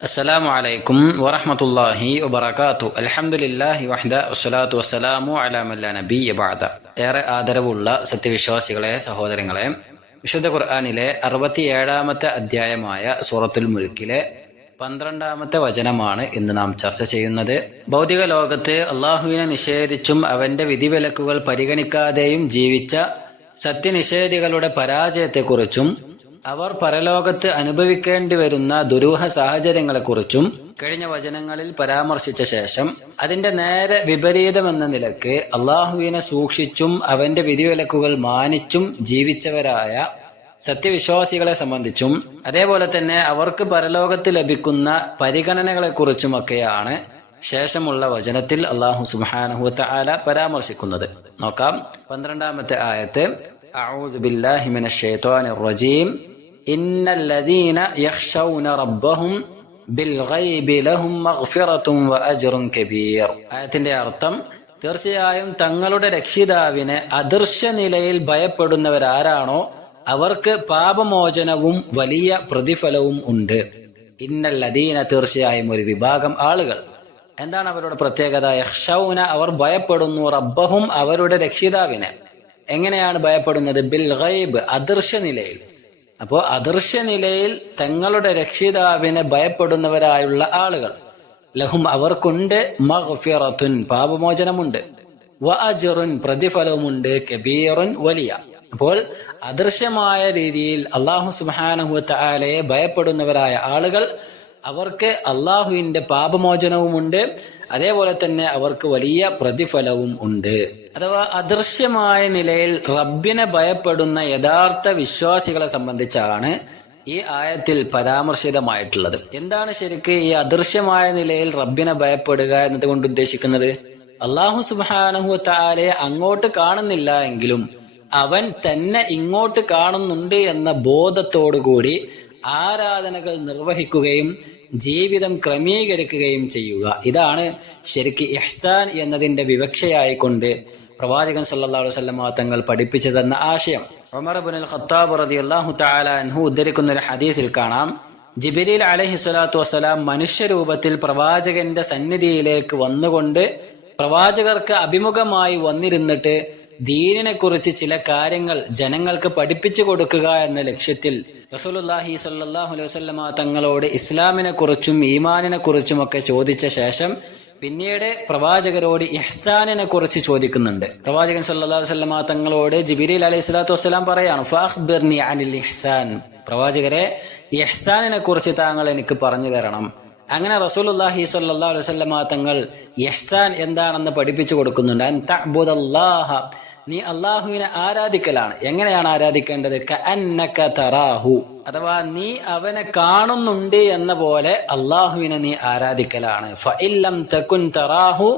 അസ്സലാമു അലൈക്കും വറഹ്മത്തുള്ളാഹി വബറകാതുഹു. അൽഹംദുലില്ലാഹി വഹ്ദ വസ്സലാത്തു വസ്സലാമു അലാ മൻ ലാ നബിയ്യ ബഅദ. ഏറെ ആദരവുള്ള സത്യവിശ്വാസികളെ, സഹോദരങ്ങളെ, വിശുദ്ധ ഖുർആനിലെ 67-ാമത്തെ അധ്യായമായ സൂറത്തുൽ മുൽക്കിലെ 12-ാമത്തെ വചനമാണ് ഇന്ന് നാം ചർച്ച ചെയ്യുന്നത്. ഭൗതിക ലോകത്ത് അള്ളാഹുവിനെ നിഷേധിച്ചും അവന്റെ വിധിവിലക്കുകൾ പരിഗണിക്കാതെയും ജീവിച്ച സത്യനിഷേധികളുടെ പരാജയത്തെക്കുറിച്ചും അവർ പരലോകത്ത് അനുഭവിക്കേണ്ടി വരുന്ന ദുരൂഹ സാഹചര്യങ്ങളെക്കുറിച്ചും കഴിഞ്ഞ വചനങ്ങളിൽ പരാമർശിച്ച ശേഷം അതിന്റെ നേരെ വിപരീതമെന്ന നിലക്ക് അള്ളാഹുവിനെ സൂക്ഷിച്ചും അവന്റെ വിധിവിലക്കുകൾ മാനിച്ചും ജീവിച്ചവരായ സത്യവിശ്വാസികളെ സംബന്ധിച്ചും അതേപോലെ തന്നെ അവർക്ക് പരലോകത്ത് ലഭിക്കുന്ന പരിഗണനകളെക്കുറിച്ചുമൊക്കെയാണ് ശേഷമുള്ള വചനത്തിൽ അള്ളാഹു സുബ്ഹാനഹു വ തആല പരാമർശിക്കുന്നത്. നോക്കാം. 12-ാമത്തെ ആയത്ത്, അഊദു ബില്ലാഹി മിനശ് ശൈത്വാനിർ റജീം ഇന്നല്ലദീന യഖ്ശൗന റബ്ബഹും ബിൽഗൈബി ലഹും മഗ്ഫിറത്തുൻ വഅജ്റുൻ കബീർ. ആയത്തിന്റെ അർത്ഥം, തീർച്ചയായും തങ്ങളുടെ രക്ഷിതാവിനെ അദൃശ്യ നിലയിൽ ഭയപ്പെടുന്നവരാരാണോ അവർക്ക് പാപമോചനവും വലിയ പ്രതിഫലവും ഉണ്ട്. ഇന്നല്ലദീന, തീർച്ചയായും ഒരു വിഭാഗം ആളുകൾ. എന്താണ് അവരുടെ പ്രത്യേകത? യഖ്ശൗന, അവർ ഭയപ്പെടുന്നു, റബ്ബഹും, അവരുടെ രക്ഷിതാവിനെ. എങ്ങനെയാണ് ഭയപ്പെടുന്നത്? ബിൽ ഗൈബ്, അദൃശ്യ നിലയിൽ. അപ്പോ അദൃശ്യ നിലയിൽ തങ്ങളുടെ രക്ഷിതാവിനെ ഭയപ്പെടുന്നവരായുള്ള ആളുകൾ. ലഹും, അവർക്കുണ്ട്, മഗ്ഫിറത്തുൻ, പാപമോചനമുണ്ട്, വഅജ്റുൻ, പ്രതിഫലവുമുണ്ട്, കബീറുൻ, വലിയ. അപ്പോൾ അദൃശ്യമായ രീതിയിൽ അല്ലാഹു സുബ്ഹാനഹു വ തആലയെ ഭയപ്പെടുന്നവരായ ആളുകൾ, അവർക്ക് അള്ളാഹുവിന്റെ പാപമോചനവുമുണ്ട്, അതേപോലെ തന്നെ അവർക്ക് വലിയ പ്രതിഫലവും ഉണ്ട്. അഥവാ അദൃശ്യമായ നിലയിൽ റബ്ബിനെ ഭയപ്പെടുന്ന യഥാർത്ഥ വിശ്വാസികളെ സംബന്ധിച്ചാണ് ഈ ആയത്തിൽ പരാമർശിതമായിട്ടുള്ളത്. എന്താണ് ശരിക്ക് ഈ അദൃശ്യമായ നിലയിൽ റബ്ബിനെ ഭയപ്പെടുക എന്നതുകൊണ്ട് ഉദ്ദേശിക്കുന്നത്? അള്ളാഹു സുബ്ഹാനഹു വ തആലയെ അങ്ങോട്ട് കാണുന്നില്ല എങ്കിലും അവൻ തന്നെ ഇങ്ങോട്ട് കാണുന്നുണ്ട് എന്ന ബോധത്തോടുകൂടി ആരാധനകൾ നിർവഹിക്കുകയും ജീവിതം ക്രമീകരിക്കുകയും ചെയ്യുക. ഇതാണ് ശരിക്ക് ഇഹ്സാൻ എന്നതിന്റെ വിവക്ഷയായിക്കൊണ്ട് പ്രവാചകൻ സല്ലല്ലാഹു അലൈഹി വസല്ലം തങ്ങൾ പഠിപ്പിച്ചു തന്ന ആശയം. ഉമർ ഇബ്നുൽ ഖത്താബ് റളിയല്ലാഹു തആല അൻഹു ഉദ്ധരിക്കുന്ന ഒരു ഹദീസിൽ കാണാം, ജിബ്രീൽ അലൈഹി സ്വലാത്തു വസ്സലാം മനുഷ്യരൂപത്തിൽ പ്രവാചകന്റെ സന്നിധിയിലേക്ക് വന്നുകൊണ്ട് പ്രവാചകർക്ക് അഭിമുഖമായി വന്നിരുന്നിട്ട് ദീനിനെ കുറിച്ച് ചില കാര്യങ്ങൾ ജനങ്ങൾക്ക് പഠിപ്പിച്ചു കൊടുക്കുക എന്ന ലക്ഷ്യത്തിൽ റസൂലുള്ളാഹി സ്വല്ലല്ലാഹു അലൈഹി വസല്ലം തങ്ങളോട് ഇസ്ലാമിനെ കുറിച്ചും ഈമാനിനെ കുറിച്ചും ഒക്കെ ചോദിച്ച ശേഷം പിന്നീട് പ്രവാചകരോട് ഇഹ്സാനിനെ കുറിച്ച് ചോദിക്കുന്നുണ്ട്. പ്രവാചകൻ സല്ലല്ലാഹു അലൈഹി വസല്ലം തങ്ങളോട് ജിബ്രീൽ അലൈഹി സ്വലാത്തു വസ്സലാം പറയാണ്, ഫഅഖ്ബിർനി അനിൽ ഇഹ്സാൻ, പ്രവാചകരെ ഇഹ്സാനിനെ കുറിച്ച് താങ്കൾ എനിക്ക് പറഞ്ഞു തരണം. അങ്ങനെ റസൂലുള്ളാഹി സ്വല്ലല്ലാഹു അലൈഹി വസല്ലം തങ്ങൾ ഇഹ്സാൻ എന്താണെന്ന് പഠിപ്പിച്ചു കൊടുക്കുന്നുണ്ട്. അൻ തഅബുദല്ലാഹ, നീ അള്ളാഹുവിനെ ആരാധിക്കലാണ്. എങ്ങനെയാണ് ആരാധിക്കേണ്ടത്? കഅന്നക തറാഹു, അഥവാ നീ അവനെ കാണുന്നുണ്ട് എന്ന പോലെ അള്ളാഹുവിനെ നീ ആരാധിക്കലാണ്. ഫഇല്ലം തകുൻ തറാഹു,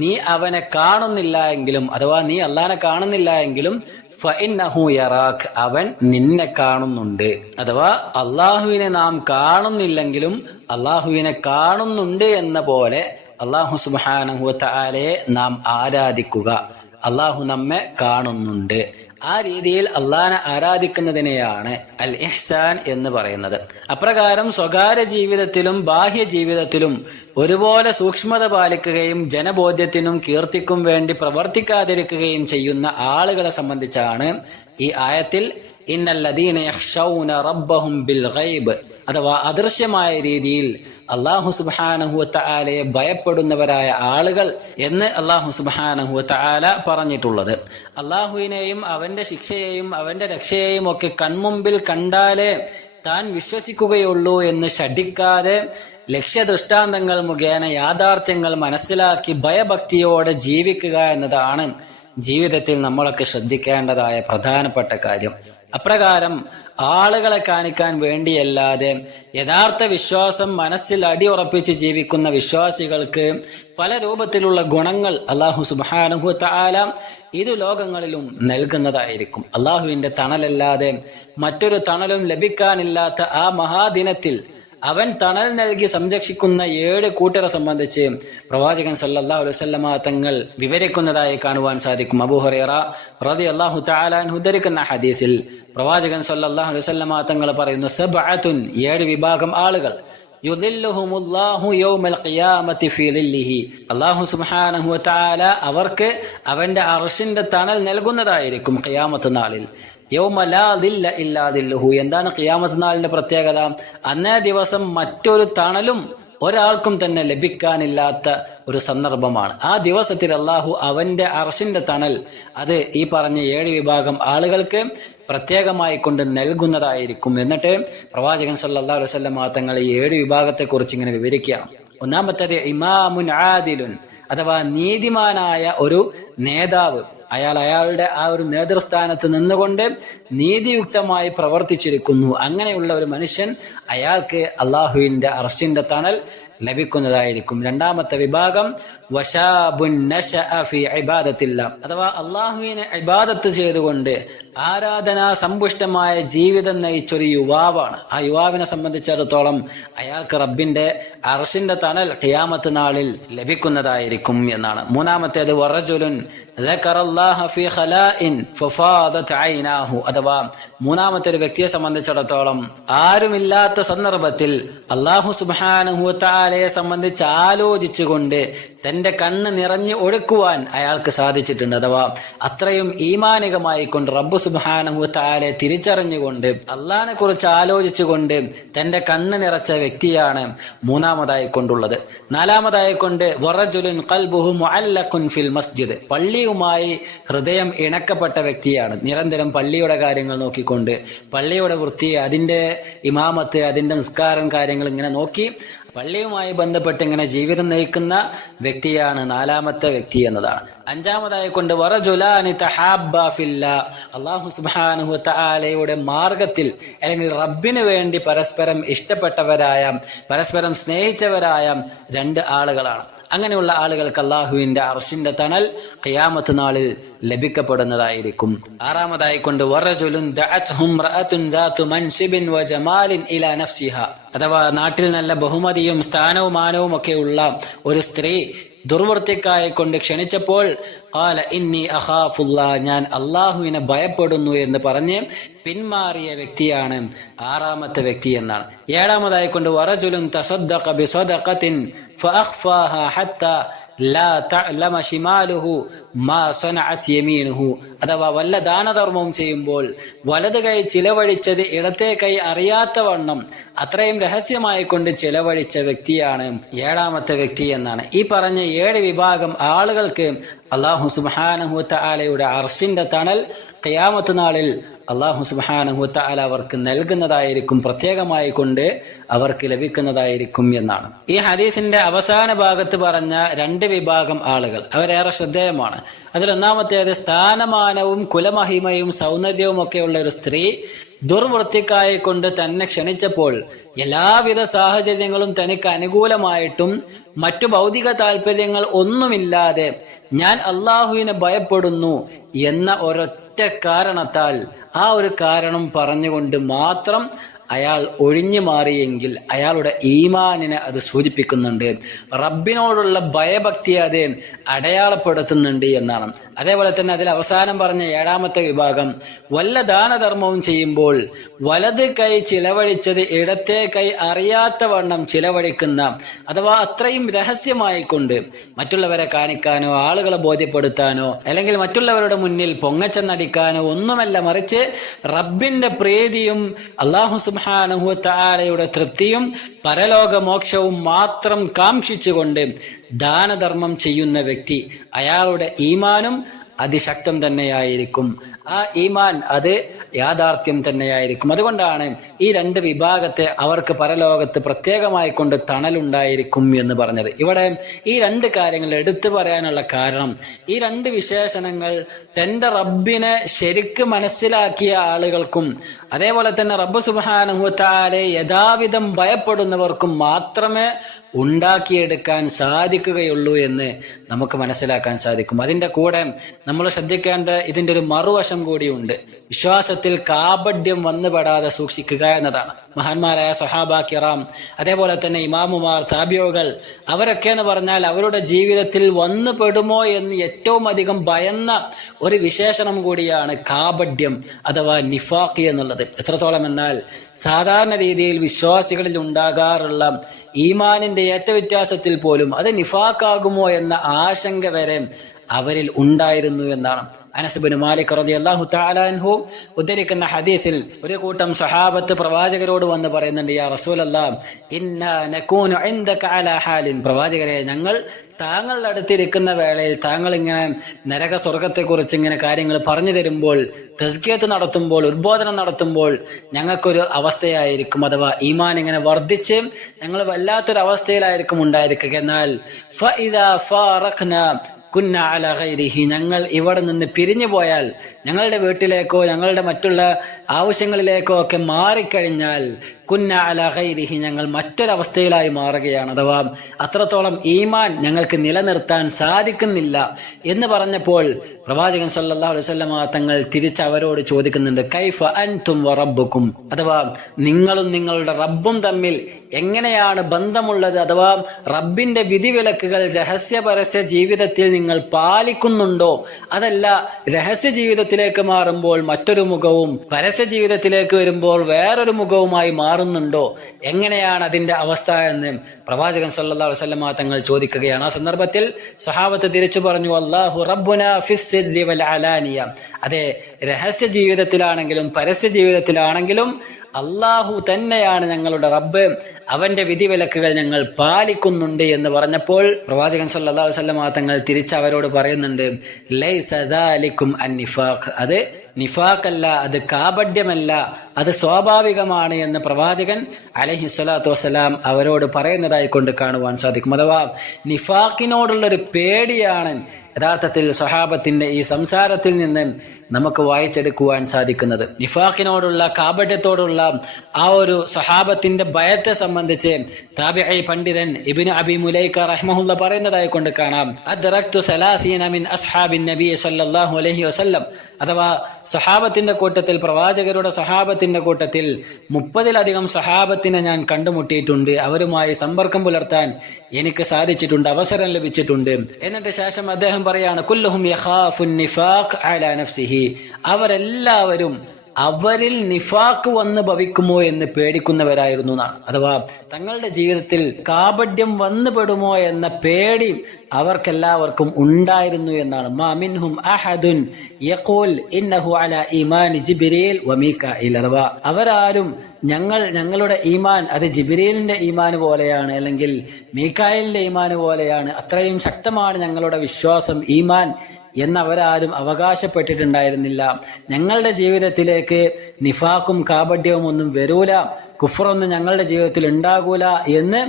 നീ അവനെ കാണുന്നില്ല എങ്കിലും, അഥവാ നീ അള്ളാഹിനെ കാണുന്നില്ല എങ്കിലും, ഫഇന്നഹു യറാക്, അവൻ നിന്നെ കാണുന്നുണ്ട്. അഥവാ അള്ളാഹുവിനെ നാം കാണുന്നില്ലെങ്കിലും അള്ളാഹുവിനെ കാണുന്നുണ്ട് എന്ന പോലെ അള്ളാഹു സുബ്ഹാനഹു വ തആലയെ നാം ആരാധിക്കുക. അള്ളാഹു നമ്മെ കാണുന്നുണ്ട്. ആ രീതിയിൽ അള്ളാഹിനെ ആരാധിക്കുന്നതിനെയാണ് അൽ ഇഹ്സാൻ എന്ന് പറയുന്നത്. അപ്രകാരം സ്വകാര്യ ജീവിതത്തിലും ബാഹ്യ ജീവിതത്തിലും ഒരുപോലെ സൂക്ഷ്മത പാലിക്കുകയും ജനബോധ്യത്തിനും കീർത്തിക്കും വേണ്ടി പ്രവർത്തിക്കാതിരിക്കുകയും ചെയ്യുന്ന ആളുകളെ സംബന്ധിച്ചാണ് ഈ ആയത്തിൽ ഇന്നല്ലദീന യഖ്ശൗന റബ്ബഹും ബിൽ ഗൈബ്, അഥവാ അദൃശ്യമായ രീതിയിൽ അല്ലാഹു സുബ്ഹാനഹു വ തആലയെ ഭയപ്പെടുന്നവരായ ആളുകൾ എന്ന് അല്ലാഹു സുബ്ഹാനഹു വ തആല പറഞ്ഞിട്ടുള്ളത്. അല്ലാഹുവിനെയും അവന്റെ ശിക്ഷയെയും അവന്റെ രക്ഷയെയും ഒക്കെ കൺമുമ്പിൽ കണ്ടാലേ താൻ വിശ്വസിക്കുകയുള്ളൂ എന്ന് ശഠിക്കാതെ ലക്ഷ്യദൃഷ്ടാന്തങ്ങൾ മുഖേന യാഥാർത്ഥ്യങ്ങൾ മനസ്സിലാക്കി ഭയഭക്തിയോടെ ജീവിക്കുക എന്നതാണ് ജീവിതത്തിൽ നമ്മളൊക്കെ ശ്രദ്ധിക്കേണ്ടതായ പ്രധാനപ്പെട്ട കാര്യം. അപ്രകാരം ആളുകളെ കാണിക്കാൻ വേണ്ടിയല്ലാതെ യഥാർത്ഥ വിശ്വാസം മനസ്സിൽ അടിയുറപ്പിച്ച് ജീവിക്കുന്ന വിശ്വാസികൾക്ക് പല രൂപത്തിലുള്ള ഗുണങ്ങൾ അല്ലാഹു സുബ്ഹാനഹു വ തആല ഇരു ലോകങ്ങളിലും നൽകുന്നതായിരിക്കും. അല്ലാഹുവിന്റെ തണലല്ലാതെ മറ്റൊരു തണലും ലഭിക്കാനില്ലാത്ത ആ മഹാദിനത്തിൽ അവൻ തണൽ നൽകി സംരക്ഷിക്കുന്ന 7 കൂട്ടരെ സംബന്ധിച്ച് പ്രവാചകൻ സല്ലല്ലാഹു അലൈഹി വസല്ലം തങ്ങൾ വിവരിക്കുന്നതായി കാണുവാൻ സാധിക്കും. അബൂ ഹുറൈറ റളിയല്ലാഹു തആല അൻഹു ഉദ്ധരിക്കുന്ന ഹദീസിൽ പ്രവാചകൻ സല്ലല്ലാഹു അലൈഹി വസല്ലം തങ്ങൾ പറയുന്നു, സബ്അത്തുൻ, 7 വിഭാഗം ആളുകൾ, യുദില്ലുഹുമുല്ലാഹു യൗമൽ ഖിയാമത്തി ഫീ ദില്ലിഹി. അല്ലാഹു സുബ്ഹാനഹു വ തആല അവർക്ക് അവന്റെ അർശിന്റെ തണൽ നൽകുന്നതായിരിക്കും ഖിയാമത്ത് നാളിൽ. യൗമ ലാ ദില്ല ഇല്ലാ ദില്ലുഹു. എന്താണ് ഖിയാമത്ത് നാളിന്റെ പ്രത്യേകത? അന്നേ ദിവസം മറ്റൊരു തണലും ഒരാൾക്കും തന്നെ ലഭിക്കാനില്ലാത്ത ഒരു സന്ദർഭമാണ്. ആ ദിവസത്തിൽ അള്ളാഹു അവന്റെ അർശിന്റെ തണൽ അത് ഈ പറഞ്ഞ 7 വിഭാഗം ആളുകൾക്ക് പ്രത്യേകമായി കൊണ്ട് നൽകുന്നതായിരിക്കും. എന്നിട്ട് പ്രവാചകൻ സല്ലല്ലാഹു അലൈഹി വസല്ലം തങ്ങൾ ഈ 7 വിഭാഗത്തെ കുറിച്ച് ഇങ്ങനെ വിവരിക്കുക. ഒന്നാമത്തേത് ഇമാമുൻ ആദിലുൻ, അഥവാ നീതിമാനായ ഒരു നേതാവ്. അയാളുടെ ആ ഒരു നേതൃസ്ഥാനത്ത് നിന്നുകൊണ്ട് നീതിയുക്തമായി പ്രവർത്തിച്ചിരിക്കുന്നു. അങ്ങനെയുള്ള ഒരു മനുഷ്യൻ, അയാൾക്ക് അള്ളാഹുവിന്റെ അർശിന്റെ തണൽ ലഭിക്കുന്നതായിരിക്കും. രണ്ടാമത്തെ വിഭാഗം വശാബുൻ നശഅ ഫീ ഇബാദത്തില്ലാ, അഥവാ അള്ളാഹുവിനെ ഇബാദത്ത് ചെയ്തുകൊണ്ട് ആരാധനാ സമ്പുഷ്ടമായ ജീവിതം നയിച്ചൊരു യുവാവാണ്. ആ യുവാവിനെ സംബന്ധിച്ചിടത്തോളം അയാൾക്ക് റബ്ബിന്റെ അർശിന്റെ തണൽ ഖിയാമത്ത് നാളിൽ ലഭിക്കുന്നതായിരിക്കും എന്നാണ്. മൂന്നാമത്തേത് വറജുലുൻ ദക്കറല്ലാഹ ഫീ ഖലാഇൻ ഫഫാദത് ഐനാഹു, അഥവാ മൂന്നാമത്തെ ഒരു വ്യക്തിയെ സംബന്ധിച്ചിടത്തോളം ആരുമില്ലാത്ത സന്ദർഭത്തിൽ അല്ലാഹു സുബ്ഹാനഹു വ തആലയെ സംബന്ധിച്ച് ആലോചിച്ചുകൊണ്ട് തന്റെ കണ്ണ് നിറഞ്ഞു ഒഴുക്കുവാൻ അയാൾക്ക് സാധിച്ചിട്ടുണ്ട്. അഥവാ അത്രയും ഈമാനികമായി കൊണ്ട് റബ്ബ് സുബ്ഹാനഹു വ തആലയെ തിരിച്ചറിഞ്ഞുകൊണ്ട് അള്ളാഹിനെ കുറിച്ച് ആലോചിച്ചുകൊണ്ട് തന്റെ കണ്ണ് നിറച്ച വ്യക്തിയാണ് മൂന്നാമതായി കൊണ്ടുള്ളത്. നാലാമതായി കൊണ്ട് വറജുലുൻ ഖൽബുഹു മുഅല്ലഖുൻ ഫിൽ മസ്ജിദ്, പള്ളിയുമായി ഹൃദയം ഇണക്കപ്പെട്ട വ്യക്തിയാണ്. നിരന്തരം പള്ളിയുടെ കാര്യങ്ങൾ നോക്കിക്കൊണ്ട് പള്ളിയുടെ വൃത്തി, അതിന്റെ ഇമാമത്ത്, അതിന്റെ നിസ്കാരം കാര്യങ്ങൾ ഇങ്ങനെ നോക്കി പള്ളിയുമായി ബന്ധപ്പെട്ട് ഇങ്ങനെ ജീവിതം നയിക്കുന്ന വ്യക്തിയാണ് നാലാമത്തെ വ്യക്തി എന്നതാണ്. അഞ്ചാമതായി കൊണ്ട് വറജുലാനി തഹാബ്ബാ ഫില്ലാ, അല്ലാഹു സുബ്ഹാനഹു വ തആലയുടെ മാർഗത്തിൽ അല്ലെങ്കിൽ റബ്ബിന് വേണ്ടി പരസ്പരം ഇഷ്ടപ്പെട്ടവരായ, പരസ്പരം സ്നേഹിച്ചവരായ 2 ആളുകളാണ്. അങ്ങനെയുള്ള ആളുകൾക്ക് അല്ലാഹുവിന്റെ അർശിന്റെ തണൽ ഖിയാമത്ത് നാളിൽ ലഭിക്കപ്പെടുന്നതായിരിക്കും. ആറാമതായി കൊണ്ട് വറജുലുൻ ദഅത്ഹു ഇംറഅത്തുൻ ദാതു മൻസിബിൻ വ ജമാലിൻ ഇലാ നഫ്സിഹാ, അഥവാ നാട്ടിൽ നല്ല ബഹുമതിയും സ്ഥാനവും മാനവും ഒക്കെ ഉള്ള ഒരു സ്ത്രീ ദുർവൃത്തിക്കായി കൊണ്ട് ക്ഷണിച്ചപ്പോൾ ഖാല ഇന്നി അഖാഫുല്ലാ, ഞാൻ അള്ളാഹുവിനെ ഭയപ്പെടുന്നു എന്ന് പറഞ്ഞ് പിന്മാറിയ വ്യക്തിയാണ് ആറാമത്തെ വ്യക്തി എന്നാണ്. ഏഴാമതായി കൊണ്ട് വറജുലുൻ തസദ്ദഖ ബിസദഖത്തിൻ ഫഅഖ്ഫാഹാ ഹത്താ ലാ തഅലമ ശിമാലുഹു മാ സനഅത് യമീനുഹു, അഥവാ വല്ല ദാനധർമ്മവും ചെയ്യുമ്പോൾ വലത് കൈ ചിലവഴിച്ചത് ഇടത്തെ കൈ അറിയാത്ത വണ്ണം അത്രയും രഹസ്യമായി കൊണ്ട് ചിലവഴിച്ച വ്യക്തിയാണ് ഏഴാമത്തെ വ്യക്തി എന്നാണ്. ഈ പറഞ്ഞ 7 വിഭാഗം ആളുകൾക്ക് അല്ലാഹു സുബ്ഹാനഹു വ തആലയുടെ അർശിന്റെ തണൽ ഖിയാമത്ത് നാളിൽ അല്ലാഹു സുബ്ഹാനഹു വ തആല അവർക്ക് നൽകുന്നതായിരിക്കും, പ്രത്യേകമായി കൊണ്ട് അവർക്ക് ലഭിക്കുന്നതായിരിക്കും എന്നാണ്. ഈ ഹദീസിന്റെ അവസാന ഭാഗത്ത് പറഞ്ഞ 2 വിഭാഗം ആളുകൾ അവരേറെ ശ്രദ്ധേയമാണ്. അതിലൊന്നാമത്തേത് സ്ഥാനമാനവും കുലമഹിമയും സൗന്ദര്യവും ഒക്കെയുള്ള ഒരു സ്ത്രീ ദുർവൃത്തിക്കായി കൊണ്ട് തന്നെ ക്ഷണിച്ചപ്പോൾ എല്ലാവിധ സാഹചര്യങ്ങളും തനിക്ക് അനുകൂലമായിട്ടും മറ്റു ഭൗതിക താല്പര്യങ്ങൾ ഒന്നുമില്ലാതെ ഞാൻ അള്ളാഹുവിനെ ഭയപ്പെടുന്നു എന്ന ഒരൊറ്റ കാരണത്താൽ, ആ ഒരു കാരണം പറഞ്ഞുകൊണ്ട് മാത്രം അയാൾ ഒഴിഞ്ഞു മാറിയെങ്കിൽ അയാളുടെ ഈമാനിനെ അത് സൂചിപ്പിക്കുന്നുണ്ട്. റബ്ബിനോടുള്ള ഭയഭക്തി അത് അടയാളപ്പെടുത്തുന്നുണ്ട് എന്നാണ്. അതേപോലെ തന്നെ അതിൽ അവസാനം പറഞ്ഞ 7ാമത്തെ വിഭാഗം വല്ല ദാനധർമ്മവും ചെയ്യുമ്പോൾ വലത് കൈ ചിലവഴിച്ചത് ഇടത്തെ കൈ അറിയാത്ത വണ്ണം ചിലവഴിക്കുന്ന, അഥവാ അത്രയും രഹസ്യമായി കൊണ്ട് മറ്റുള്ളവരെ കാണിക്കാനോ ആളുകളെ ബോധ്യപ്പെടുത്താനോ അല്ലെങ്കിൽ മറ്റുള്ളവരുടെ മുന്നിൽ പൊങ്ങച്ചെന്നടിക്കാനോ ഒന്നുമല്ല, മറിച്ച് റബ്ബിന്റെ പ്രീതിയും അല്ലാഹു സുബ്ഹാനഹു വ തആലയുടെ തൃപ്തിയും പരലോകമോക്ഷവും മാത്രം കാംക്ഷിച്ചുകൊണ്ട് ദാനധർമ്മം ചെയ്യുന്ന വ്യക്തി, അയാളുടെ ഈമാനും അതിശക്തം തന്നെയായിരിക്കും. ആ ഈമാൻ അത് യാഥാർത്ഥ്യം തന്നെയായിരിക്കും. അതുകൊണ്ടാണ് ഈ 2 വിഭാഗത്തെ അവർക്ക് പരലോകത്ത് പ്രത്യേകമായി കൊണ്ട് തണലുണ്ടായിരിക്കും എന്ന് പറഞ്ഞത്. ഇവിടെ ഈ 2 കാര്യങ്ങൾ എടുത്തു പറയാനുള്ള കാരണം, ഈ 2 വിശേഷണങ്ങൾ തന്റെ റബ്ബിനെ ശരിക്ക് മനസ്സിലാക്കിയ ആളുകൾക്കും അതേപോലെ തന്നെ റബ്ബ് സുബ്ഹാനഹു വ തആലയെ യഥാവിധം ഭയപ്പെടുന്നവർക്കും മാത്രമേ ഉണ്ടാക്കിയെടുക്കാൻ സാധിക്കുകയുള്ളൂ എന്ന് നമുക്ക് മനസ്സിലാക്കാൻ സാധിക്കും. അതിന്റെ കൂടെ നമ്മൾ ശ്രദ്ധിക്കേണ്ട ഇതിന്റെ ഒരു മറുവശം വശം കൂടിയുണ്ട്. വിശ്വാസത്തിൽ കാപഢ്യം വന്നുപെടാതെ സൂക്ഷിക്കുക എന്നതാണ്. മഹാന്മാരായ സ്വഹാബ കിറാം, അതേപോലെ തന്നെ ഇമാമുമാർ, താബിയോകൾ, അവരൊക്കെ എന്ന് പറഞ്ഞാൽ അവരുടെ ജീവിതത്തിൽ വന്നുപെടുമോ എന്ന് ഏറ്റവും അധികം ഭയന്ന ഒരു വിശേഷണം കൂടിയാണ് കാപഢ്യം അഥവാ നിഫാഖ് എന്നുള്ളത്. എത്രത്തോളം എന്നാൽ സാധാരണ രീതിയിൽ വിശ്വാസികളിൽ ഉണ്ടാകാറുള്ള ഈമാനിന്റെ ഏറ്റവ്യത്യാസത്തിൽ പോലും അത് നിഫാഖാകുമോ എന്ന ആശങ്ക വരെ അവരിൽ ഉണ്ടായിരുന്നു എന്നാണ്. അനസ് ഇബ്നു മാലിക് റളിയല്ലാഹു തആല അൻഹു ഉദ്ധരിക്കുന്ന ഹദീസിൽ ഒരു കൂട്ടം സ്വഹാബത്ത് പ്രവാചകരോട് വന്ന് പറയുന്നുണ്ട്, യാ റസൂലല്ലാഹ് ഇന്നാ നകൂനു ഇൻദക അലാ ഹാലിൻ, പ്രവാചകരെ, ഞങ്ങൾ താങ്കളുടെ അടുത്തിരിക്കുന്ന വേളയിൽ താങ്കൾ ഇങ്ങനെ നരക സ്വർഗത്തെക്കുറിച്ച് ഇങ്ങനെ കാര്യങ്ങൾ പറഞ്ഞു തരുമ്പോൾ, തസ്കിയത്ത് നടത്തുമ്പോൾ, ഉദ്ബോധനം നടത്തുമ്പോൾ ഞങ്ങൾക്കൊരു അവസ്ഥയായിരിക്കും, അഥവാ ഈമാൻ ഇങ്ങനെ വർദ്ധിച്ച് ഞങ്ങൾ വല്ലാത്തൊരു അവസ്ഥയിലായിരിക്കും ഉണ്ടായിരിക്കുക. എന്നാൽ ഫഇദാ ഫാറഖ്നാ കുന്ന അല ഗൈരിഹി, ഞങ്ങൾ ഇവിടെ നിന്ന് പിരിഞ്ഞു പോയാൽ, ഞങ്ങളുടെ വീട്ടിലേക്കോ ഞങ്ങളുടെ മറ്റുള്ള ആവശ്യങ്ങളിലേക്കോ ഒക്കെ മാറിക്കഴിഞ്ഞാൽ കുന്ന അല ഗൈരിഹി, ഞങ്ങൾ മറ്റൊരവസ്ഥയിലായി മാറുകയാണ്. അഥവാ അത്രത്തോളം ഈമാൻ ഞങ്ങൾക്ക് നിലനിർത്താൻ സാധിക്കുന്നില്ല എന്ന് പറഞ്ഞപ്പോൾ പ്രവാചകൻ സല്ലല്ലാഹു അലൈഹി വസല്ലം തങ്ങൾ തിരിച്ച് അവരോട് ചോദിക്കുന്നുണ്ട്, കൈഫ അൻതും വറബ്ബുക്കും, അഥവാ നിങ്ങളും നിങ്ങളുടെ റബ്ബും തമ്മിൽ എങ്ങനെയാണ് ബന്ധമുള്ളത്? അഥവാ റബ്ബിന്റെ വിധിവിലക്കുകൾ രഹസ്യ പരസ്യ ജീവിതത്തിൽ നിങ്ങൾ പാലിക്കുന്നുണ്ടോ? അതല്ല രഹസ്യ ജീവിതത്തിലേക്ക് മാറുമ്പോൾ മറ്റൊരു മുഖവും പരസ്യ ജീവിതത്തിലേക്ക് വരുമ്പോൾ വേറൊരു മുഖവുമായി മാറുന്നുണ്ടോ? എങ്ങനെയാണ് അതിന്റെ അവസ്ഥ എന്ന് പ്രവാചകൻ സല്ലല്ലാഹു അലൈഹി വസല്ലം തങ്ങൾ ചോദിക്കുകയാണ്. ആ സന്ദർഭത്തിൽ സ്വഹാബത്ത് തിരിച്ചു പറഞ്ഞു, അല്ലാഹു റബ്ബുനാ ഫിസ്സിർരി വൽ അലാനിയ, അതെ, രഹസ്യ ജീവിതത്തിലാണെങ്കിലും പരസ്യ ജീവിതത്തിലാണെങ്കിലും അള്ളാഹു തന്നെയാണ് ഞങ്ങളുടെ റബ്ബ്, അവന്റെ വിധിവിലക്കുകൾ ഞങ്ങൾ പാലിക്കുന്നുണ്ട് എന്ന് പറഞ്ഞപ്പോൾ പ്രവാചകൻ സല്ലല്ലാഹു അലൈഹി വസല്ലം തങ്ങൾ തിരിച്ച് അവരോട് പറയുന്നുണ്ട്, ലൈസ ദാലികും അന്നിഫാഖ്, അത് നിഫാഖല്ല, അത് കാപഢ്യമല്ല, അത് സ്വാഭാവികമാണ് എന്ന് പ്രവാചകൻ അലൈഹി സ്വലാത്തു വസ്സലാം അവരോട് പറയുന്നതായി കൊണ്ട് കാണുവാൻ സാധിക്കും. അഥവാ നിഫാഖിനോടുള്ളൊരു പേടിയാണ് യഥാർത്ഥത്തിൽ സ്വഹാബത്തിന്റെ ഈ സംസാരത്തിൽ നിന്ന് നമുക്ക് വായിച്ചെടുക്കുവാൻ സാധിക്കുന്നത്. നിഫാഖിനോടുള്ള കാപഢ്യത്തോടുള്ള ആ ഒരു സ്വഹാബത്തിന്റെ ഭയത്തെ സംബന്ധിച്ച് താബിഈ പണ്ഡിതൻ ഇബ്നു അബി മുലൈക റഹ്മഹുല്ലാഹ് പറയുന്നതായി കൊണ്ട് കാണാം, അദ്റക്തു 30 മിൻ അസ്ഹാബിൻ നബി സല്ലല്ലാഹു അലൈഹി വസല്ലം, അഥവാ സ്വഹാബത്തിന്റെ കൂട്ടത്തിൽ, പ്രവാചകരുടെ സ്വഹാബത്തിന്റെ കൂട്ടത്തിൽ 30-ലധികം സ്വഹാബത്തിനെ ഞാൻ കണ്ടുമുട്ടിയിട്ടുണ്ട്, അവരുമായി സമ്പർക്കം പുലർത്താൻ എനിക്ക് സാധിച്ചിട്ടുണ്ട്, അവസരം ലഭിച്ചിട്ടുണ്ട്. എന്നിട്ട് ശേഷം അദ്ദേഹം പറയാണ്, കുല്ലുഹും യഖാഫുൻ നിഫാഖ് അലാ നഫ്സിഹി, അവരെല്ലാവരും അവരിൽ നിഫാഖ് വന്ന് ഭവിക്കുമോ എന്ന് പേടിക്കുന്നവരായിരുന്നു എന്നാണ്. അഥവാ തങ്ങളുടെ ജീവിതത്തിൽ കാപഢ്യം വന്നുപെടുമോ എന്ന പേടി അവർക്കെല്ലാവർക്കും ഉണ്ടായിരുന്നു എന്നാണ്. മാ മിൻഹും അഹദുൻ യഖൂൽ ഇന്നഹു അലാ ഈമാൻ ജിബ്രീൽ വ മീകായിൽ, അഥവാ അവരാരും ഞങ്ങളുടെ ഈമാൻ അത് ജിബ്രീലിന്റെ ഈമാൻ പോലെയാണ്, അല്ലെങ്കിൽ മീകായിലിന്റെ ഈമാൻ പോലെയാണ്, അത്രയും ശക്തമാണ് ഞങ്ങളുടെ വിശ്വാസം, ഈമാൻ എന്നവരാരും അവകാശപ്പെട്ടിട്ടുണ്ടായിരുന്നില്ല. ഞങ്ങളുടെ ജീവിതത്തിലേക്ക് നിഫാഖും കാപഢ്യവും ഒന്നും വരൂല, കുഫറൊന്നും ഞങ്ങളുടെ ജീവിതത്തിൽ ഉണ്ടാകൂല എന്ന്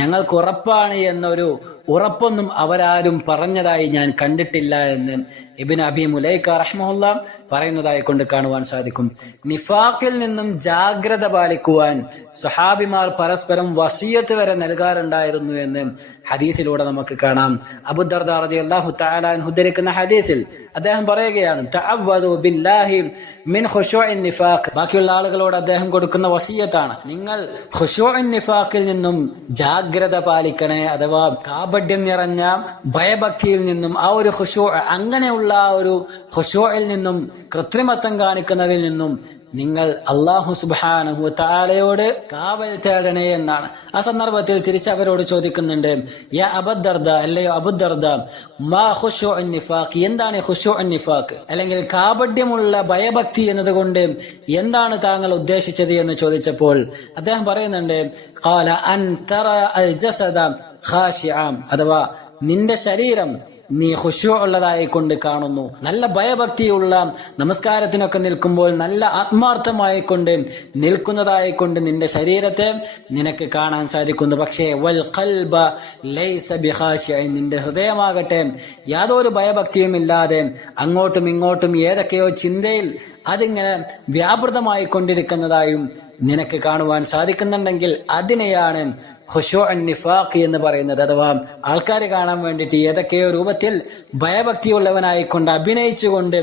ഞങ്ങൾക്ക് ഉറപ്പാണ് എന്നൊരു ഉറപ്പൊന്നും അവരാരും പറഞ്ഞതായി ഞാൻ കണ്ടിട്ടില്ല എന്ന് ഇബ്നു അബി മുലൈക റഹ്മഹുല്ലാഹ് പറയുന്നതായി കൊണ്ട് കാണുവാൻ സാധിക്കും. നിഫാഖിൽ നിന്നും ജാഗ്രത പാലിക്കുവാൻ സ്വഹാബിമാർ പരസ്പരം വസിയത്ത് വരെ നൽകാറുണ്ടായിരുന്നു എന്ന് ഹദീസിലൂടെ നമുക്ക് കാണാം. അബൂ ദർദാ റളിയല്ലാഹു തആല അൻഹു ഉദ്ധരിക്കുന്ന ഹദീസിൽ അദ്ദേഹം പറയുകയാണ്, തഅവ്വദു ബില്ലാഹി മിൻ ഖുശൂഇൻ നിഫാഖ്, ബാക്കിയുള്ള ആളുകളോട് അദ്ദേഹം കൊടുക്കുന്ന വസിയത്താണ്, നിങ്ങൾ ഖുശൂഇൻ നിഫാഖിൽ നിന്നും ജാഗ്രത പാലിക്കണേ, അഥവാ കാപഢ്യം നിറഞ്ഞ ഭയഭക്തിയിൽ നിന്നും, ആ ഒരു ഖുശൂ, അങ്ങനെയുള്ള ആ ഒരു ഖുശൂഇൽ നിന്നും, കൃത്രിമത്വം കാണിക്കുന്നതിൽ നിന്നും നിങ്ങൾ അല്ലാഹു സുബ്ഹാനഹു വ തആലയോട് കാവൽ തേടണേ എന്നാണ്. ആ സന്ദർഭത്തിൽ തിരിച്ചവരോട് ചോദിക്കുന്നുണ്ട്, യാ അബൂദർദ, അല്ലയോ അബൂദർദ, മാ ഖുശൂഉൻ നിഫാഖ്, എന്താണ് ഖുശൂഉൻ നിഫാഖ്, അല്ലെങ്കിൽ കാപഢ്യമുള്ള ഭയഭക്തി എന്നതുകൊണ്ട് എന്താണ് താങ്കൾ ഉദ്ദേശിച്ചത് എന്ന് ചോദിച്ചപ്പോൾ അദ്ദേഹം പറയുന്നുണ്ട്, ഖാല അൻ തറ അൽ ജസദ ഖാശിഅൻ, അഥവാ നിന്റെ ശരീരം നീ ഖുശൂ ഉള്ളതായി കൊണ്ട് കാണുന്നു, നല്ല ഭയഭക്തിയുള്ള, നമസ്കാരത്തിനൊക്കെ നിൽക്കുമ്പോൾ നല്ല ആത്മാർത്ഥമായി കൊണ്ട് നിൽക്കുന്നതായി കൊണ്ട് നിന്റെ ശരീരത്തെ നിനക്ക് കാണാൻ സാധിക്കുന്നു. പക്ഷേ വൽ ഖൽബ ലൈസ ബിഖാശിഇൻ, നിന്റെ ഹൃദയമാകട്ടെ യാതൊരു ഭയഭക്തിയും ഇല്ലാതെ അങ്ങോട്ടും ഇങ്ങോട്ടും ഏതൊക്കെയോ ചിന്തയിൽ അതിങ്ങനെ വ്യാപൃതമായി കൊണ്ടിരിക്കുന്നതായും നിനക്ക് കാണുവാൻ സാധിക്കുന്നുണ്ടെങ്കിൽ അതിനെയാണ് ഖുശൂഉൻ നിഫാഖ് എന്ന് പറയുന്നത്. അഥവാ ആൾക്കാരെ കാണാൻ വേണ്ടിയിട്ട് ഏതൊക്കെയോ രൂപത്തിൽ ഭയഭക്തിയുള്ളവനായിക്കൊണ്ട് അഭിനയിച്ചുകൊണ്ട്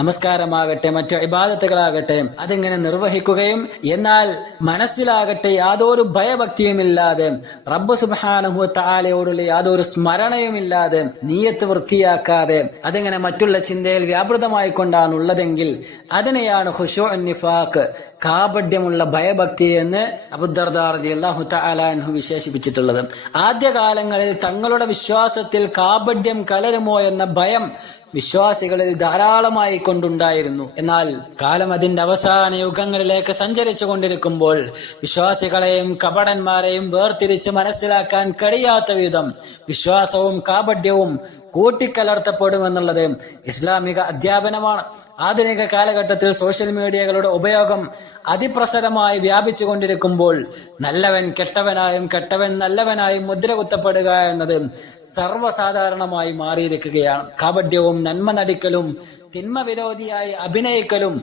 നമസ്കാരമാകട്ടെ മറ്റു ഇബാദത്തുകളാകട്ടെ അതിങ്ങനെ നിർവഹിക്കുകയും എന്നാൽ മനസ്സിലാകട്ടെ യാതൊരു ഭയഭക്തിയുമില്ലാതെ റബ്ബ് സുബ്ഹാനഹു വ തആലയോടുള്ള യാതൊരു സ്മരണയുമില്ലാതെ നിയ്യത്ത് വൃത്തിയാക്കാതെ അതിങ്ങനെ മറ്റുള്ള ചിന്തയിൽ വ്യാപൃതമായി കൊണ്ടാണ് ഉള്ളതെങ്കിൽ അതിനെയാണ് ഖുശൂഉൻ നിഫാഖ്, കാപഢ്യമുള്ള ഭയഭക്തി എന്ന് അബൂദർദാ റളിയല്ലാഹു തആല അൻഹു വിശേഷിപ്പിച്ചിട്ടുള്ളത്. ആദ്യകാലങ്ങളിൽ തങ്ങളുടെ വിശ്വാസത്തിൽ കാപഢ്യം കലരുമോ എന്ന ഭയം വിശ്വാസികളിൽ ധാരാളമായി കൊണ്ടുണ്ടായിരുന്നു. എന്നാൽ കാലം അതിന്റെ അവസാന യുഗങ്ങളിലേക്ക് സഞ്ചരിച്ചു കൊണ്ടിരിക്കുമ്പോൾ വിശ്വാസികളെയും കപടന്മാരെയും വേർതിരിച്ച് മനസ്സിലാക്കാൻ കഴിയാത്ത വിധം വിശ്വാസവും കാപഢ്യവും കൂട്ടിക്കലർത്തപ്പെടുമെന്നുള്ളത് ഇസ്ലാമിക അധ്യാപനമാണ്. ആധുനിക കാലഘട്ടത്തിൽ സോഷ്യൽ മീഡിയകളുടെ ഉപയോഗം അതിപ്രസരമായി വ്യാപിച്ചു കൊണ്ടിരിക്കുമ്പോൾ നല്ലവൻ കെട്ടവനായും കെട്ടവൻ നല്ലവനായും മുദ്രകുത്തപ്പെടുക എന്നത് സർവ്വസാധാരണമായി മാറിയിരിക്കുകയാണ്. കാപഢ്യവും നന്മ നടിക്കലും തിന്മ വിരോധിയായി അഭിനയിക്കലും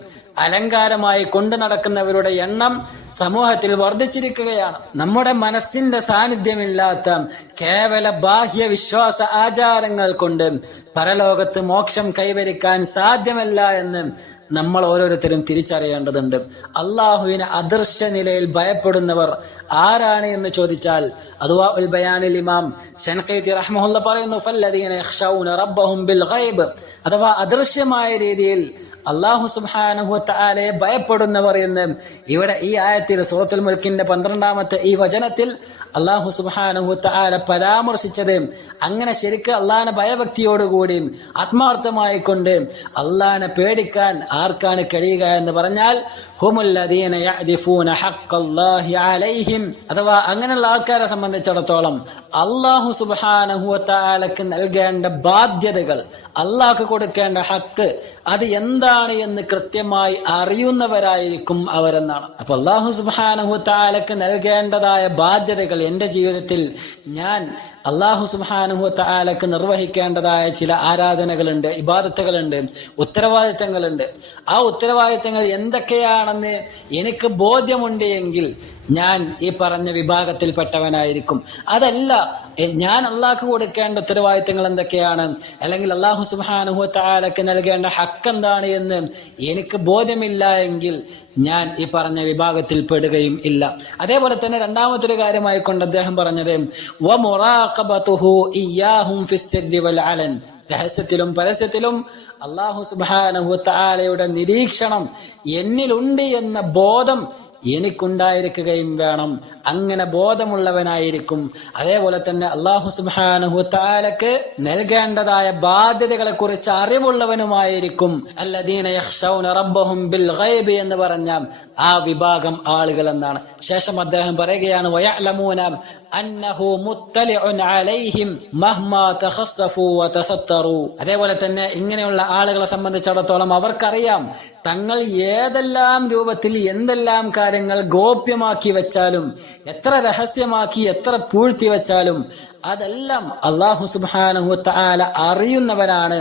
അലങ്കാരമായി കൊണ്ടു നടക്കുന്നവരുടെ എണ്ണം സമൂഹത്തിൽ വർദ്ധിച്ചിരിക്കുകയാണ്. നമ്മുടെ മനസ്സിന്റെ സാന്നിധ്യമില്ലാത്ത കേവല ബാഹ്യ വിശ്വാസ ആചാരങ്ങൾ കൊണ്ട് പരലോകത്ത് മോക്ഷം കൈവരിക്കാൻ സാധ്യമല്ല എന്ന് നമ്മൾ ഓരോരുത്തരും തിരിച്ചറിയേണ്ടതുണ്ട്. അള്ളാഹുവിനെ അദൃശ്യ നിലയിൽ ഭയപ്പെടുന്നവർ ആരാണ് എന്ന് ചോദിച്ചാൽ അദ്വാഉൽ ബയാനിൽ ഇമാം ശൻഖീതി റഹ്മഹുല്ലാഹ് പറയുന്നു, ഫല്ലദീന യഖ്ശൗന റബ്ബഹും ബിൽ ഗൈബ്, അഥവാ അദൃശ്യമായ രീതിയിൽ അല്ലാഹു സുബ്ഹാനഹു വ തആലയെ ഭയപ്പെടുന്നവർ എന്ന് ഇവിടെ ഈ ആയത്തിൽ സൂറത്തുൽ മുൽക്കിന്റെ 12ാമത്തെ ഈ വചനത്തിൽ അല്ലാഹു സുബ്ഹാനഹു വ തആല പരാമർശിച്ചത് അങ്ങനെ ശരിക്ക് അള്ളാഹിനെ ഭയഭക്തിയോടുകൂടി ആത്മാർത്ഥമായി കൊണ്ട് അള്ളാഹിനെ പേടിക്കാൻ ആർക്കാണ് കഴിയുക എന്ന് പറഞ്ഞാൽ ഹുമുല്ലദീന യഅരിഫൂന ഹഖ്ഖല്ലാഹി അലൈഹിം, അഥവാ അങ്ങനെയുള്ള ആൾക്കാരെ സംബന്ധിച്ചിടത്തോളം അല്ലാഹു സുബ്ഹാനഹു വ തആലക്ക് നൽകേണ്ട ബാധ്യതകൾ, അള്ളാഹ്ക്ക് കൊടുക്കേണ്ട ഹക്ക് അത് എന്താണ് എന്ന് കൃത്യമായി അറിയുന്നവരായിരിക്കും അവരെന്നാണ്. അപ്പൊ അല്ലാഹു സുബ്ഹാനഹു വ തആലക്ക് നൽകേണ്ടതായ ബാധ്യതകൾ എന്റെ ജീവിതത്തിൽ ഞാൻ അല്ലാഹു സുബ്ഹാനഹു വ തആലക്ക് നിർവഹിക്കേണ്ടതായ ചില ആരാധനകളുണ്ട്, ഇബാദത്തുകളുണ്ട്, ഉത്തരവാദിത്തങ്ങളുണ്ട്. ആ ഉത്തരവാദിത്തങ്ങൾ എന്തൊക്കെയാണെന്ന് എനിക്ക് ബോധ്യമുണ്ട് എങ്കിൽ ഞാൻ ഈ പറഞ്ഞ വിഭാഗത്തിൽപ്പെട്ടവനായിരിക്കും. അതല്ല ഞാൻ അള്ളാഹ്ക്ക് കൊടുക്കേണ്ട ഉത്തരവാദിത്തങ്ങൾ എന്തൊക്കെയാണ്, അല്ലെങ്കിൽ അല്ലാഹു സുബ്ഹാനഹു വ തആലക്ക് നൽകേണ്ട ഹക്ക് എന്താണ് എന്ന് എനിക്ക് ബോധ്യമില്ല എങ്കിൽ ഞാൻ ഈ പറഞ്ഞ വിഭാഗത്തിൽ പെടുകയും ഇല്ല. അതേപോലെ തന്നെ രണ്ടാമത്തെ കാര്യമായി കൊണ്ട് അദ്ദേഹം പറഞ്ഞത് വമുറാഖബതുഹു ഇയ്യാഹും ഫിസ്സിർരി വൽ അലൻ, രഹസ്യത്തിലും പരസ്യത്തിലും അല്ലാഹു സുബ്ഹാനഹു വ തആലയുടെ നിരീക്ഷണം എന്നിലുണ്ട് എന്ന ബോധം എനിക്കുണ്ടായിരിക്കുകയും വേണം. അങ്ങനെ ബോധമുള്ളവനായിരിക്കും. അതേപോലെ തന്നെ അല്ലാഹു സുബ്ഹാനഹു വ തആലക്ക് നൽകേണ്ടതായ ബാധ്യതകളെ കുറിച്ച് അറിവുള്ളവനുമായിരിക്കും. അല്ലദീന യഖ്ശൗന റബ്ബഹും ബിൽ ഗൈബ് എന്ന് പറഞ്ഞ ആ വിഭാഗം ആളുകൾ എന്നാണ്. ശേഷം അദ്ദേഹം പറയുകയാണ് വയഅലമൂന അന്നഹു മുത്തലിഉൻ അലൈഹിം മഹ്മാ തഖസ്സഫു വതസത്തറു. അതേപോലെ തന്നെ ഇങ്ങനെയുള്ള ആളുകളെ സംബന്ധിച്ചിടത്തോളം അവർക്കറിയാം തങ്ങൾ ഏതെല്ലാം രൂപത്തിൽ എന്തെല്ലാം കാര്യങ്ങൾ ഗോപ്യമാക്കി വെച്ചാലും, എത്ര രഹസ്യമാക്കി എത്ര പൂഴ്ത്തി വെച്ചാലും അതെല്ലാം അല്ലാഹു സുബ്ഹാനഹു വ തആല അറിയുന്നവനാണ്.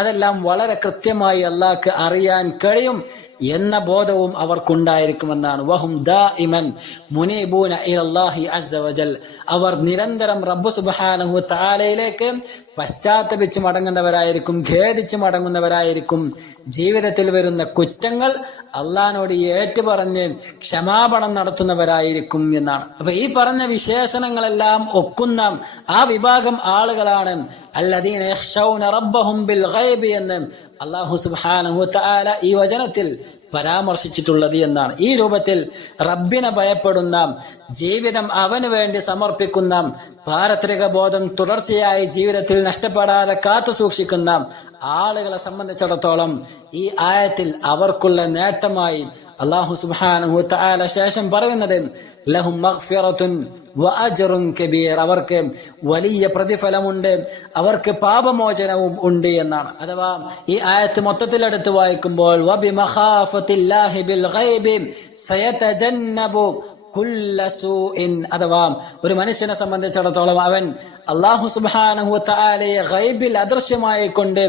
അതെല്ലാം വളരെ കൃത്യമായി അല്ലാഹ്ക്ക് അറിയാൻ കഴിയും എന്ന ബോധവും അവർക്കുണ്ടായിരിക്കുമെന്നാണ്. വഹും ദാഇമൻ മുനീബൂന ഇലല്ലാഹി അസ്സ വജൽ, അവർ നിരന്തരം റബ്ബ് സുബ്ഹാനഹു വ തആലയിലേക്ക് പശ്ചാത്തപിച്ച് മടങ്ങുന്നവരായിരിക്കും, ഖേദിച്ച് മടങ്ങുന്നവരായിരിക്കും. ജീവിതത്തിൽ വരുന്ന കുറ്റങ്ങൾ അള്ളാഹിനോട് ഏറ്റുപറഞ്ഞ് ക്ഷമാപണം നടത്തുന്നവരായിരിക്കും എന്നാണ്. അപ്പൊ ഈ പറഞ്ഞ വിശേഷണങ്ങളെല്ലാം ഒക്കുന്ന ആ വിഭാഗം ആളുകളാണ് അല്ലദീന യഖ്ശൗന റബ്ബഹും ബിൽ ഗൈബ് എന്ന് അല്ലാഹു സുബ്ഹാനഹു വ തആല ഈ വചനത്തിൽ പരാമർശിച്ചിട്ടുള്ളത് എന്നാണ്. ഈ രൂപത്തിൽ റബ്ബിനെ ഭയപ്പെടുന്ന, ജീവിതം അവന് വേണ്ടി സമർപ്പിക്കുന്ന, പാരത്രിക ബോധം തുടർച്ചയായി ജീവിതത്തിൽ നഷ്ടപ്പെടാതെ കാത്തു സൂക്ഷിക്കുന്ന ആളുകളെ സംബന്ധിച്ചിടത്തോളം ഈ ആയത്തിൽ അവർക്കുള്ള നേട്ടമായി അല്ലാഹു സുബ്ഹാനഹു വ തആല ശേഷം പറയുന്നത് ലഹും മഗ്ഫിറത്തുൻ വഅജ്റുൻ കബീർ, അവർക്ക് വലിയ പ്രതിഫലമുണ്ട്, അവർക്ക് പാപമോചനവും ഉണ്ട് എന്നാണ്. അഥവാ ഈ ആയത്ത് മൊത്തത്തിൽ എടുത്ത് വായിക്കുമ്പോൾ വബിമഖാഫത്തില്ലാഹി ബിൽ ഗൈബി സയതജന്നബു കുല്ല സൂഇൻ, അഥവാ ഒരു മനുഷ്യനെ സംബന്ധിച്ചിടത്തോളം അവൻ അല്ലാഹു സുബ്ഹാനഹു വ തആലയെ ഗൈബിൽ അദൃശ്യമായി കൊണ്ട്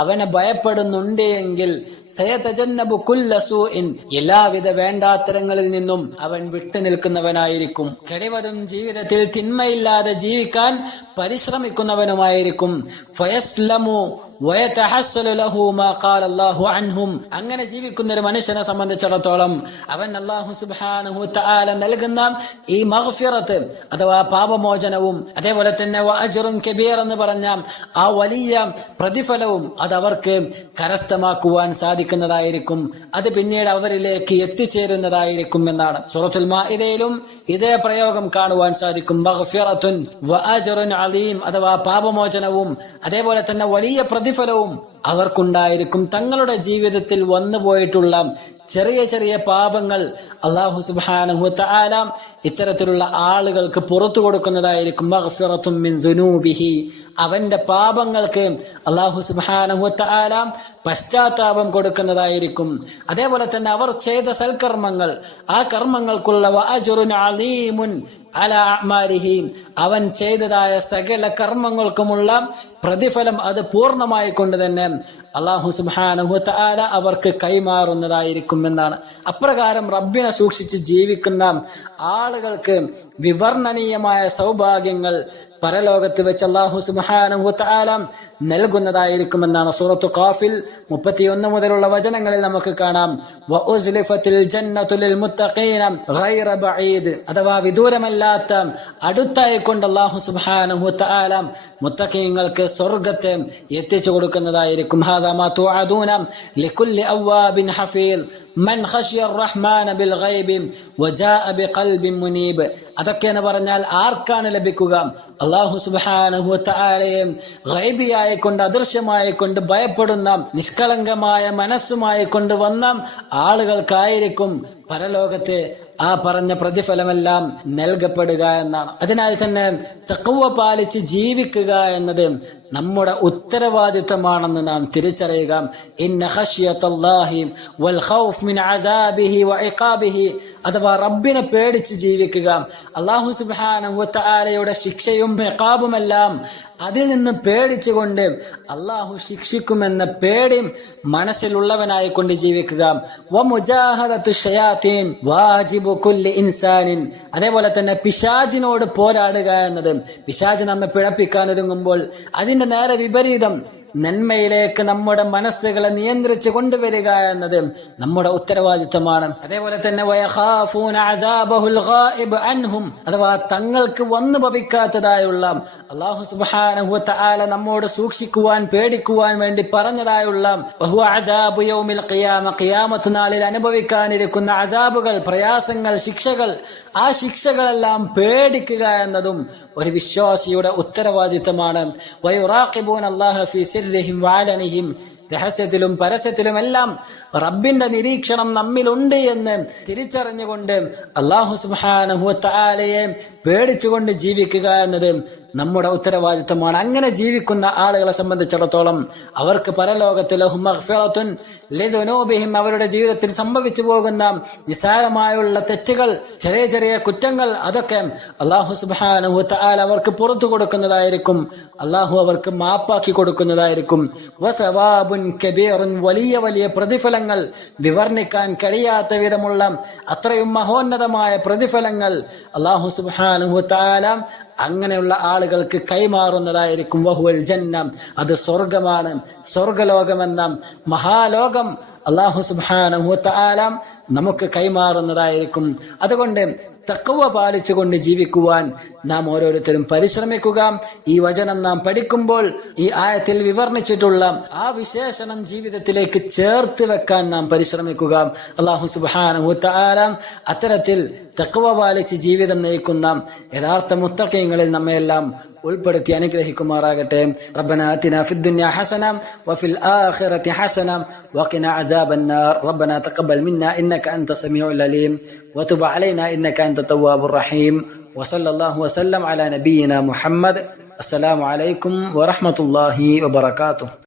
അവനെ ഭയപ്പെടുന്നുണ്ട് എങ്കിൽ സയതജന്നബു കുല്ല സൂഇൻ, എല്ലാവിധ വേണ്ടാത്തരങ്ങളിൽ നിന്നും അവൻ വിട്ടു നിൽക്കുന്നവനായിരിക്കും. കഴിവതും ജീവിതത്തിൽ തിന്മയില്ലാതെ ജീവിക്കാൻ പരിശ്രമിക്കുന്നവനുമായിരിക്കും. ഫയസ്ലമു വയതഹസ്സലു ലഹു മാ ഖാല അല്ലാഹു അൻഹും, അങ്ങനെ ജീവിക്കുന്ന ഒരു മനുഷ്യനെ സംബന്ധിച്ചിടത്തോളം അവൻ അല്ലാഹു സുബ്ഹാനഹു തആല നൽകുന്ന ഈ മഗ്ഫിറത്ത് അഥവാ പാപമോചനവും അതേപോലെ തന്നെ വഅജ്റുൻ കബീർ എന്ന് പറഞ്ഞ ആ വലിയ പ്രതിഫലവും അത് അവർക്ക് കരസ്ഥമാക്കുവാൻ സാധിക്കുന്നതായിരിക്കും. അത് പിന്നീട് അവരിലേക്ക് എത്തിച്ചേരുന്നതായിരിക്കും എന്നാണ്. സൂറത്തുൽ മാഇദയിലും ഇതേ പ്രയോഗം കാണുവാൻ സാധിക്കും. മഗ്ഫിറത്തുൻ വഅജ്റുൻ അലീം, അഥവാ പാപമോചനവും അതേപോലെ തന്നെ വലിയ പ്രതിഫലവും അവർക്കുണ്ടായിരിക്കും. തങ്ങളുടെ ജീവിതത്തിൽ വന്നുപോയിട്ടുള്ള ചെറിയ ചെറിയ പാപങ്ങൾ അല്ലാഹു സുബ്ഹാനഹു വ തആല ഇത്തരത്തിലുള്ള ആളുകൾക്ക് പുറത്തു കൊടുക്കുന്നതായിരിക്കും. മഗ്ഫിറത്തും മിൻ ദുനൂബിഹി, അവന്റെ പാപങ്ങൾക്ക് അല്ലാഹു സുബ്ഹാനഹു വ തആല പശ്ചാത്താപം കൊടുക്കുന്നതായിരിക്കും. അതേപോലെ തന്നെ അവർ ചെയ്ത സൽക്കർമ്മങ്ങൾ, ആ കർമ്മങ്ങൾക്കുള്ള വഅജ്റുൻ അലീമുൻ അലാ അഅ്മാലിഹി, അവൻ ചെയ്തതായ സകല കർമ്മങ്ങൾക്കുമുള്ള പ്രതിഫലം അത് പൂർണ്ണമായി കൊണ്ട് തന്നെ അല്ലാഹു സുബ്ഹാനഹു വ തആല അവർക്ക് കൈമാറുന്നതായിരിക്കും എന്നാണ്. അപ്രകാരം റബ്ബിനെ സൂക്ഷിച്ച് ജീവിക്കുന്ന ആളുകൾക്ക് വിവർണനീയമായ സൗഭാഗ്യങ്ങൾ പരലോകത്ത് വെച്ച് അല്ലാഹു സുബ്ഹാനഹു വ തആല നൽകുന്നതായിരിക്കുമെന്നാണ് സൂറത്തു ഖാഫിൽ 31 മുതലുള്ള വചനങ്ങളിൽ നമുക്ക് കാണാം. വഉസ്ലിഫത്തിൽ ജന്നത്തു ലിൽ മുത്തഖീന ഗൈറ ബഈദ്, അഥവാ വിദൂരമല്ലാത്ത അടുത്തായി കൊണ്ട് അല്ലാഹു സുബ്ഹാനഹു വ തആല മുത്തഖീങ്ങൾക്ക് സ്വർഗ്ഗത്തെ എത്തിച്ചു കൊടുക്കുന്നതായിരിക്കും. ഹാദാ മാ തുഅദൂന ലികുല്ലി അവ്വാബിൻ ഹഫീൽ മൻ ഖശിയ റഹ്മാന ബിൽ ഗൈബി വജാഅ ബിഖൽബിൻ മുനീബ്. അതൊക്കെയെന്ന് പറഞ്ഞാൽ ആർക്കാണ് ലഭിക്കുക? അല്ലാഹു സുബ്ഹാനഹു വ തആലയെ ഗൈബിയായി കൊണ്ട് അദൃശ്യമായി കൊണ്ട് ഭയപ്പെടുന്ന നിഷ്കളങ്കമായ മനസ്സുമായി കൊണ്ട് വന്ന ആളുകൾക്കായിരിക്കും പരലോകത്തെ ആ പറഞ്ഞ പ്രതിഫലമെല്ലാം നൽകപ്പെടുക എന്നാണ്. അതിനാൽ തന്നെ തഖ്വ പാലിച്ച് ജീവിക്കുക എന്നത് നമ്മുടെ ഉത്തരവാദിത്തമാണെന്ന് നാം തിരിച്ചറിയുക. ഇന്ന ഖശ്യത്തല്ലാഹി വൽ ഖൗഫ് മിൻ അദാബിഹി വ ഇഖാബിഹി, അഥവാ റബ്ബിനെ പേടിച്ച് ജീവിക്കുക, അല്ലാഹു സുബ്ഹാനഹു വ തആലയുടെ ശിക്ഷയും ഇഖാബുമെല്ലാം അതിൽ നിന്ന് പേടിച്ചുകൊണ്ട് അല്ലാഹു ശിക്ഷിക്കുമെന്ന പേടി മനസ്സിലുള്ളവനായി കൊണ്ട് ജീവിക്കുക. വമുജാഹദത്തു ശയാത്തീൻ വാജിബു കുല്ലി ഇൻസാനിൻ, അതേപോലെ തന്നെ പിശാചിനോട് പോരാടുക എന്നത്, പിശാച് നമ്മെ പിഴപ്പിക്കാൻ ഒരുങ്ങുമ്പോൾ അതിന്റെ നേരെ വിപരീതം നന്മയിലേക്ക് നമ്മുടെ മനസ്സുകളെ നിയന്ത്രിച്ചു കൊണ്ടുവരിക എന്നത് നമ്മുടെ ഉത്തരവാദിത്തമാണ്. അതേപോലെ തന്നെ വയഖാഫൂന അദാബഹുൽ ഗായിബ് അൻഹും, അഥവാ തങ്ങൾക്ക് വന്നു ഭവിക്കാത്തതായുള്ള അല്ലാഹു സുബ്ഹാനഹു വ തആല നമ്മോട് സൂക്ഷിക്കുവാൻ പേടിക്കുവാൻ വേണ്ടി പറഞ്ഞതായുള്ള വഹുവ അദാബു യൗമിൽ ഖിയാമ, ഖിയാമത്ത് നാളിൽ അനുഭവിക്കാനിരിക്കുന്ന അദാബുകൾ, പ്രയാസങ്ങൾ, ശിക്ഷകൾ, ആ ശിക്ഷകളെല്ലാം പേടിക്കുക എന്നതും ഒരു വിശ്വാസിയുടെ ഉത്തരവാദിത്തമാണ്. വയുറാഖിബൂന അല്ലാഹ ഫീ സിർരിഹിം വഅലനിഹിം, രഹസ്യത്തിലും പരസ്യത്തിലുമെല്ലാം റബ്ബിന്റെ നിരീക്ഷണം നമ്മിലുണ്ട് എന്ന് തിരിച്ചറിഞ്ഞുകൊണ്ട് അല്ലാഹു സുബ്ഹാനഹു വ തആലയെ പേടിച്ചുകൊണ്ട് ജീവിക്കുക എന്നത് നമ്മുടെ ഉത്തരവാദിത്തമാണ്. അങ്ങനെ ജീവിക്കുന്ന ആളുകളെ സംബന്ധിച്ചിടത്തോളം അവർക്ക് പരലോകത്ത് ലഹും മഗ്ഫിറത്തുൻ ലിദുനൂബിഹിം, അവരുടെ ജീവിതത്തിൽ സംഭവിച്ചു പോകുന്ന നിസ്സാരമായുള്ള തെറ്റുകൾ, ചെറിയ ചെറിയ കുറ്റങ്ങൾ, അതൊക്കെ അല്ലാഹു സുബ്ഹാനഹു വ തആല അവർക്ക് പുറത്തു കൊടുക്കുന്നതായിരിക്കും. അല്ലാഹു അവർക്ക് മാപ്പാക്കി കൊടുക്കുന്നതായിരിക്കും. വസവാബുൻ കബീറുൻ, വലിയ വലിയ പ്രതിഫലങ്ങൾ, വിവർണിക്കാൻ കഴിയാത്ത വിധമുള്ള അത്രയും മഹോന്നതമായ പ്രതിഫലങ്ങൾ അല്ലാഹു സുബ്ഹാനഹു വ തആല അങ്ങനെയുള്ള ആളുകൾക്ക് കൈമാറുന്നതായിരിക്കും. വഹുവൽ ജന്ന, അത് സ്വർഗമാണ്. സ്വർഗലോകമെന്ന മഹാലോകം അല്ലാഹു സുബ്ഹാനഹു വ തആല നമുക്ക് കൈമാറുന്നതായിരിക്കും. അതുകൊണ്ട് തഖ്വ പാലിച്ചുകൊണ്ട് ജീവിക്കുവാൻ നാം ഓരോരുത്തരും പരിശ്രമിക്കുക. ഈ വചനം നാം പഠിക്കുമ്പോൾ ഈ ആയത്തിൽ വിവർണിച്ചിട്ടുള്ള ആ വിശേഷണം ജീവിതത്തിലേക്ക് ചേർത്ത് വെക്കാൻ നാം പരിശ്രമിക്കുക. അല്ലാഹു സുബ്ഹാനഹു വ തആല അത്തരത്തിൽ തഖ്വ പാലിച്ച് ജീവിതം നയിക്കുന്ന യഥാർത്ഥ മുത്തഖീങ്ങളിൽ നമ്മയെല്ലാം ഉൾപ്പെടുത്തി അനുഗ്രഹിക്കുമാറാകട്ടെ. റബ്ബനാ ആതിനാ ഫിദ്ദുനിയാ ഹസന വഫിൽ ആഖിറതി ഹസന വഖിനാ അദാബന്നാർ. റബ്ബനാ തഖബ്ബൽ മിന്നാ ഇന്നക അൻത സമീഉൽ അലീം വതുബ് അലൈനാ ഇന്നക അൻത തവ്വാബുർ റഹീം. വസല്ലല്ലാഹു വസല്ലം അലാ നബിയിനാ മുഹമ്മദ്. അസ്സലാമു അലൈക്കും വറഹ്മത്തുള്ളാഹി വബറകാതുഹു.